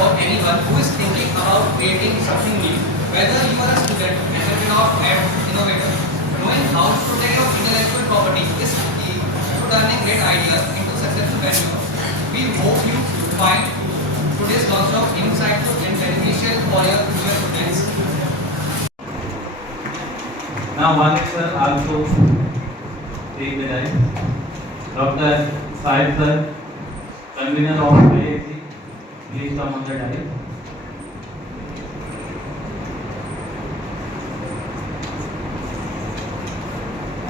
for anyone who is thinking about creating something new. Whether you are a student, entrepreneur, or innovator, knowing how to protect your intellectual property is key to turning great ideas into successful ventures. We hope you find today's workshop insightful and beneficial for your future students. Now, Malik sir also take the right. Dr. Said sir, convener of IAC, please come on the dais.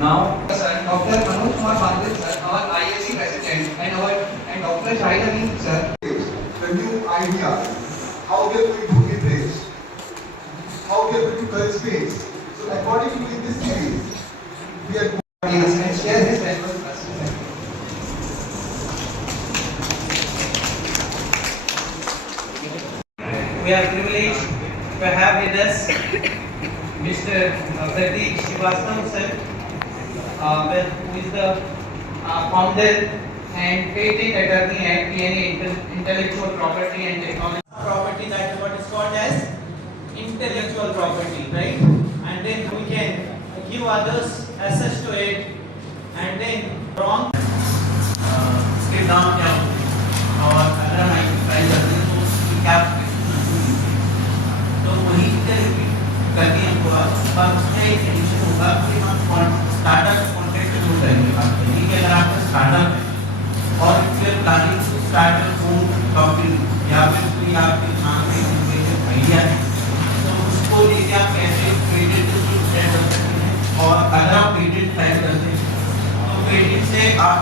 Now, Sir, Dr. Manoj Kumar Bandel sir, our IAC president, and Dr. Shahid Amin sir. The new ideas, how we are going to embrace, how we are going to cultivate. So according to in this series, we are going And share his valuable with us. We are privileged to have with us Mr. Pradeep Srivastava sir, who is the founder and patent attorney at DNA Intellectual Property and Technology. Property, that is what is called as intellectual property, right? And then we can give others access to it, and then wrong. इसके नाम क्या होते हैं और अगर हम identify करते हैं तो उसकी क्या तो वही करके हमको पर उसमें एक एडिशन होगा कि हम स्टार्टअप कॉन्ट्रैक्ट जो करेंगे बात करेंगे कि अगर आपका स्टार्टअप है और फिर planning to start home company या फिर कोई आपके दिमाग में इनोवेटिव आइडिया है तो उसको लेके आप कैसे पेटेंट को सेट कर सकते हैं और अगर आप पेटेंट फाइल करते हैं तो पेटेंट से आप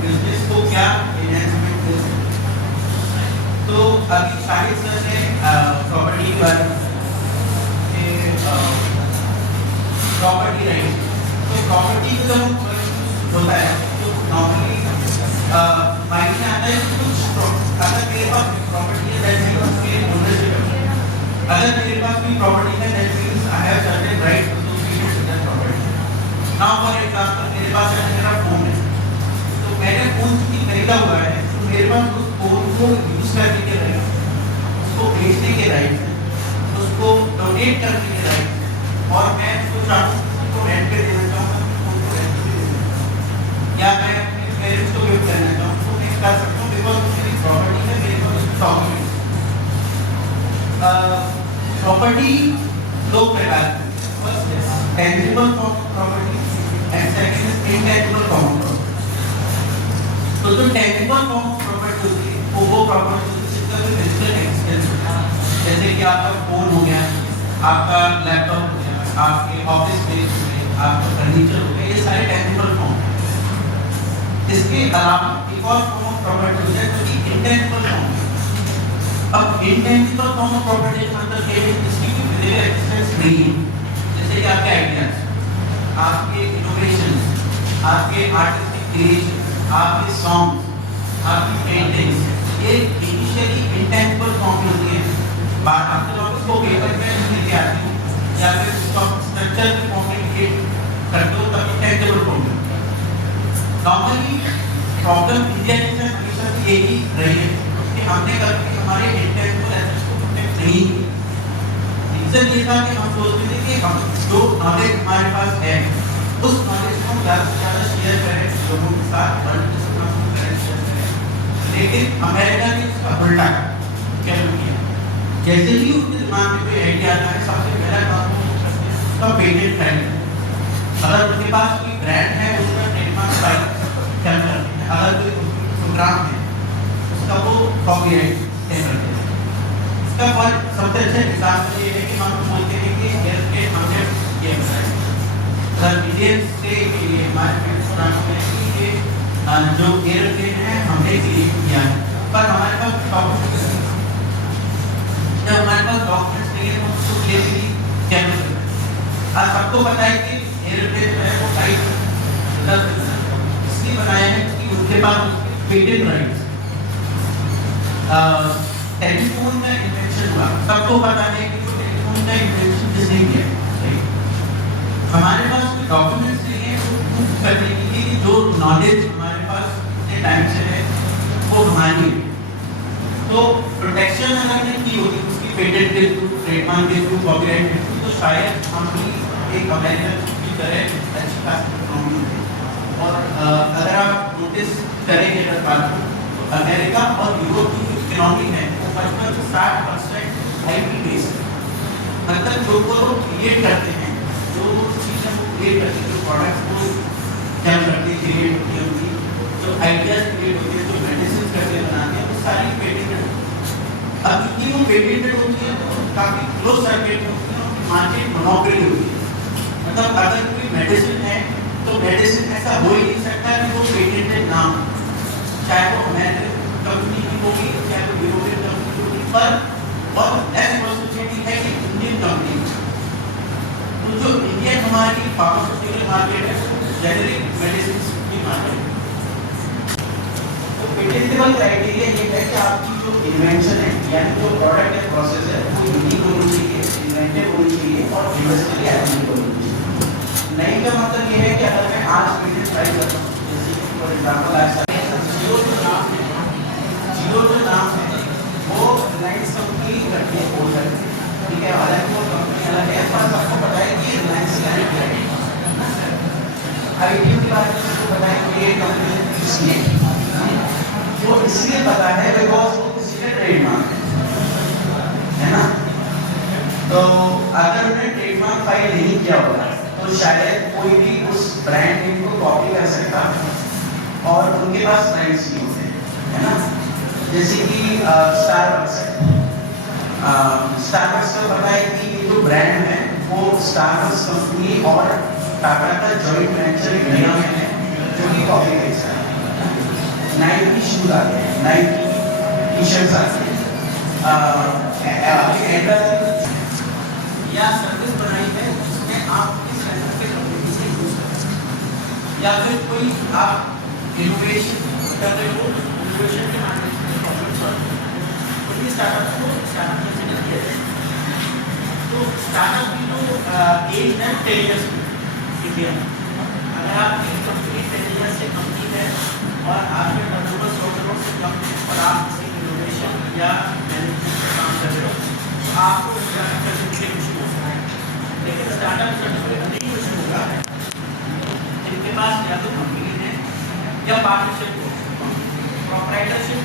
बिजनेस को क्या एनहांसमेंट दे सकते हैं। तो अभी शाहिद सर ने प्रॉपर्टी के बारे में प्रॉपर्टी राइट तो प्रॉपर्टी को जब होता है तो नॉर्मली माइंड में आता है कुछ अगर मेरे पास प्रॉपर्टी है दैट मींस उसके ओनरशिप है अगर मेरे पास कोई प्रॉपर्टी है that means I have certain right associated with that property now for example मेरे पास है मेरा फोन है तो मैंने फोन की खरीदा हुआ है तो मेरे पास उस फोन को यूज करने के राइट उसको बेचने के राइट उसको डोनेट करने के राइट और मैं उसको चाहूँ उसको रेंट पे देना चाहूँ उसको रेंट पे देना या मैं अपने पेरेंट्स को गिफ्ट करना चाहूँ तो मैं कर सकता हूँ बिकॉज मेरी प्रॉपर्टी है मेरे पास उसकी डॉक्यूमेंट्स प्रॉपर्टी दो प्रकार की first is tangible form of property and second is intangible form of property तो जो टेंजिबल फॉर्म ऑफ प्रॉपर्टी होती है वो प्रॉपर्टी जिसका कोई फिजिकल एक्सटेंस होता है जैसे कि आपका फोन हो गया आपका लैपटॉप हो गया आपके ऑफिस स्पेस हो गए आपका फर्नीचर हो गया ये सारे टेंजिबल फॉर्म हैं इसके अलावा एक और फॉर्म ऑफ प्रॉपर्टी होता है जो कि इंटेंजिबल फॉर्म है अब इंटेंजिबल फॉर्म ऑफ प्रॉपर्टी का मतलब ये है जिसकी कोई फिजिकल एक्सटेंस नहीं है जैसे कि आपके आइडियाज आपके इनोवेशंस आपके आर्टिस्टिक क्रिएशन आपके सॉन्ग्स आपकी पेंटिंग्स ये इनिशियली इंटेंजिबल फॉर्म में होती है बाद में आप उसको पेपर पे लेके आते हो या फिर स्ट्रक्चर में फॉर्म में क्रिएट करते हो तब इंटेंजिबल फॉर्म में नॉर्मली प्रॉब्लम इंडिया के साथ हमेशा से यही रही है कि हमने कभी हमारे इंटेंजिबल एसेट्स को प्रोटेक्ट नहीं किया रीजन ये था कि हम सोचते थे कि हम जो नॉलेज हमारे पास है उस नॉलेज को ज़्यादा से ज़्यादा शेयर करें लोगों के साथ वर्ल्ड के साथ शेयर करें लेकिन अमेरिका ने इसका उल्टा क्या किया जैसे ही उनके दिमाग में कोई आइडिया आता है सबसे पहला काम उसका पेटेंट फाइल अगर उनके पास कोई ब्रांड है उसका ट्रेडमार्क फाइल क्या करते हैं अगर कोई प्रोग्राम है उसका वो कॉपीराइट क्या करते हैं इसका सबसे अच्छा एग्जाम्पल ये है कि हम बोलते हैं कि हेयर के हमने ये बनाया अगर इंडियन से हमारे फ्रेंड्स में कि जो हेयर के हैं हमने क्रिएट किया है पर हमारे पास डॉक्यूमेंट्स जब हमारे पास डॉक्यूमेंट्स नहीं है तो उसको क्लियरली क्या कर सकते हैं आज सबको पता है कि एयरप्लेन जो है वो फ्लाइट इसलिए बनाया है कि उनके पास पेटेंट राइट्स टेलीफोन का इन्वेंशन हुआ सबको पता है कि वो टेलीफोन का इन्वेंशन किसने किया हमारे पास कोई डॉक्यूमेंट्स नहीं है तो प्रूफ करने के लिए कि जो नॉलेज हमारे पास इतने टाइम से है वो हमारी है तो तो प्रोटेक्शन अगर नहीं की होती उसकी पेटेंट के थ्रू, ट्रेडमार्क के थ्रू, कॉपीराइट के थ्रू, तो शायद हम भी एक अमेरिकन की तरह अच्छी खासी इकोनॉमी होती। और अगर आप नोटिस करेंगे अगर बात को, तो अमेरिका और यूरोप की जो इकोनॉमी है वो 55 से 60% आईटी बेस्ड है। मतलब जो वो लोग क्रिएट करते हैं, जो चीज़ें वो क्रिएट करते हैं, जो प्रोडक्ट्स को क्या करते हैं, क्रिएट होती है उनकी, जो आइडियाज क्रिएट होते हैं, जो मेडिसिन करके बनाते हैं, वो सारी पेटेंटेड होती है। अब क्योंकि वो पेटेंटेड होती है तो काफ़ी क्लोज सर्किट होती है, मार्केट मोनोपोली होती है। मतलब अगर कोई मेडिसिन है तो मेडिसिन ऐसा हो ही नहीं सकता कि वो पेटेंटेड ना हो, चाहे वो अमेरिकन कंपनी की होगी, चाहे वो यूरोपियन कंपनी होगी, पर और ऐसी पॉसिबिलिटी है कि इंडियन कंपनी। तो जो इंडियन हमारी फार्मास्यूटिकल मार्केट है वो जेनेरिक मेडिसिन की मार्केट है। तो पेटेंटेबल क्राइटेरिया ये है कि आपकी जो इन्वेंशन है यानी जो प्रोडक्ट या प्रोसेस है वो यूनिक होनी चाहिए, इन्वेंटिव होनी चाहिए और इंडस्ट्रियली एप्लीकेबल होनी चाहिए। नहीं का मतलब ये है कि अगर मैं आज पेटेंट फाइल करता हूँ, जैसे कि फॉर एग्जांपल आज जीरो जो नाम है वो रिलायंस कंपनी करके बोल सकते हैं, ठीक है, हालांकि वो कंपनी अलग है, पर सबको पता है कि रिलायंस लाइफ है। आईटीयू के बारे में सबको पता है कि ये कंपनी किसने, वो इसलिए पता है बिकॉज वो किसी का ट्रेडमार्क है ना। तो अगर उन्होंने ट्रेडमार्क फाइल नहीं किया होता तो शायद कोई भी उस ब्रांड नेम को कॉपी कर सकता और उनके पास ब्रांड्स नहीं होते, है ना। जैसे कि स्टारबक्स है, स्टारबक्स को पता है कि ये जो ब्रांड है वो स्टारबक्स कंपनी और टाटा का जॉइंट वेंचर इंडिया में है जो कि कॉपी बेचता है। नाइकी शूज आते हैं, नाइकी टी शर्ट्स आते हैं, या सर्विस बनाई है जिसमें आप इस सेंटर के कम्युनिटी से यूज कर सकते हैं, या फिर कोई आप इनोवेशन कर रहे हो, इनोवेशन के माध्यम से प्रॉफिट सॉल्व तो ये स्टार्टअप को स्टार्टअप कंसिडर किया जाए। तो स्टार्टअप की जो एज है 10 इयर्स इंडिया में। अगर आपकी कंपनी 10 इयर्स से कंपनी है और आपके टर्नओवर 100 करोड़ से कम है और आप किसी इनोवेशन या मैनेजमेंट में काम कर रहे हो तो आपको स्टार्टअप सर्टिफिकेट इशू हो सकता है। लेकिन स्टार्टअप सर्टिफिकेट नहीं इशू होगा जिनके पास या तो कंपनी है या पार्टनरशिप हो, प्रोप्राइटरशिप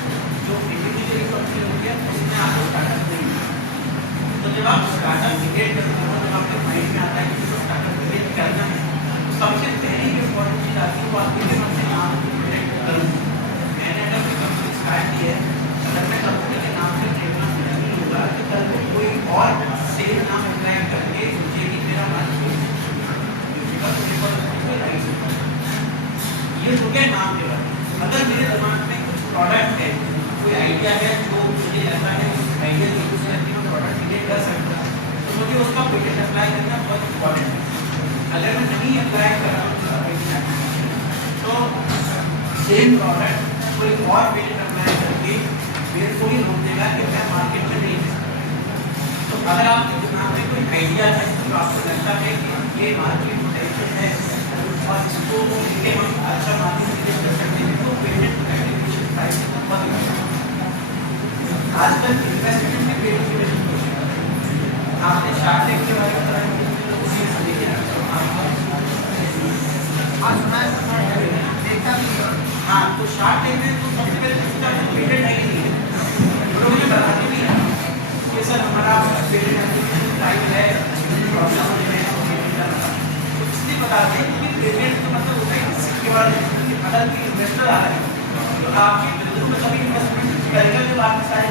जो इंडिविजुअल कंपनी होती है उसमें आपको स्टार्टअप नहीं मिलेगा। तो जब आप स्टार्टअप क्रिएट करते हो, जब आपके माइंड में आता है कि स्टार्टअप क्रिएट करना है, तो सबसे पहली इंपॉर्टेंट चीज़ आती है वो आपके लिए सबसे नाम करूँ। मैंने अगर कोई कंपनी स्टार्ट की है, अगर मैं कंपनी के नाम से ट्रेडमार्क नहीं होगा तो कल को कोई और सेम नाम अप्लाई करके मुझे भी मेरा मार्केट ये हो गया नाम के बाद। अगर मेरे दिमाग में कुछ प्रोडक्ट है, कोई आइडिया है जो मुझे लगता है आइडिया यूज करके मैं प्रोडक्ट क्रिएट कर सकता हूँ तो मुझे उसका पेटेंट अप्लाई करना बहुत इंपॉर्टेंट है। अगर मैं नहीं अप्लाई कर रहा हूँ तो सेम प्रोडक्ट कोई और पेटेंट अप्लाई करके मेरे को ही रोक देगा कि मैं मार्केट में नहीं जा सकता। तो अगर आपके दिमाग में कोई आइडिया है तो आपको लगता है कि ये मार्केट पोटेंशियल है और इसको लेके हम अच्छा मार्केट क्रिएट कर सकते हैं तो पेटेंट एप्लीकेशन प्राइस बहुत आजकल इन्वेस्टमेंट में पेटेंट आपने शार्क टैंक के बारे में बताया हाँ, तो शार्क टैंक में तो सबसे पहले पूछता है पेटेंट है कि नहीं है, लोग ये बताते भी हैं कि सर हमारा पेटेंट एप्लीकेशन टाइम है, प्रॉब्लम है, तो इसलिए बताते हैं कि पेटेंट तो मतलब होता है इसके बाद अगर कोई इन्वेस्टर आ रहा है तो आपके बिजनेस में कभी इन्वेस्टमेंट करेगा जब आपकी सारी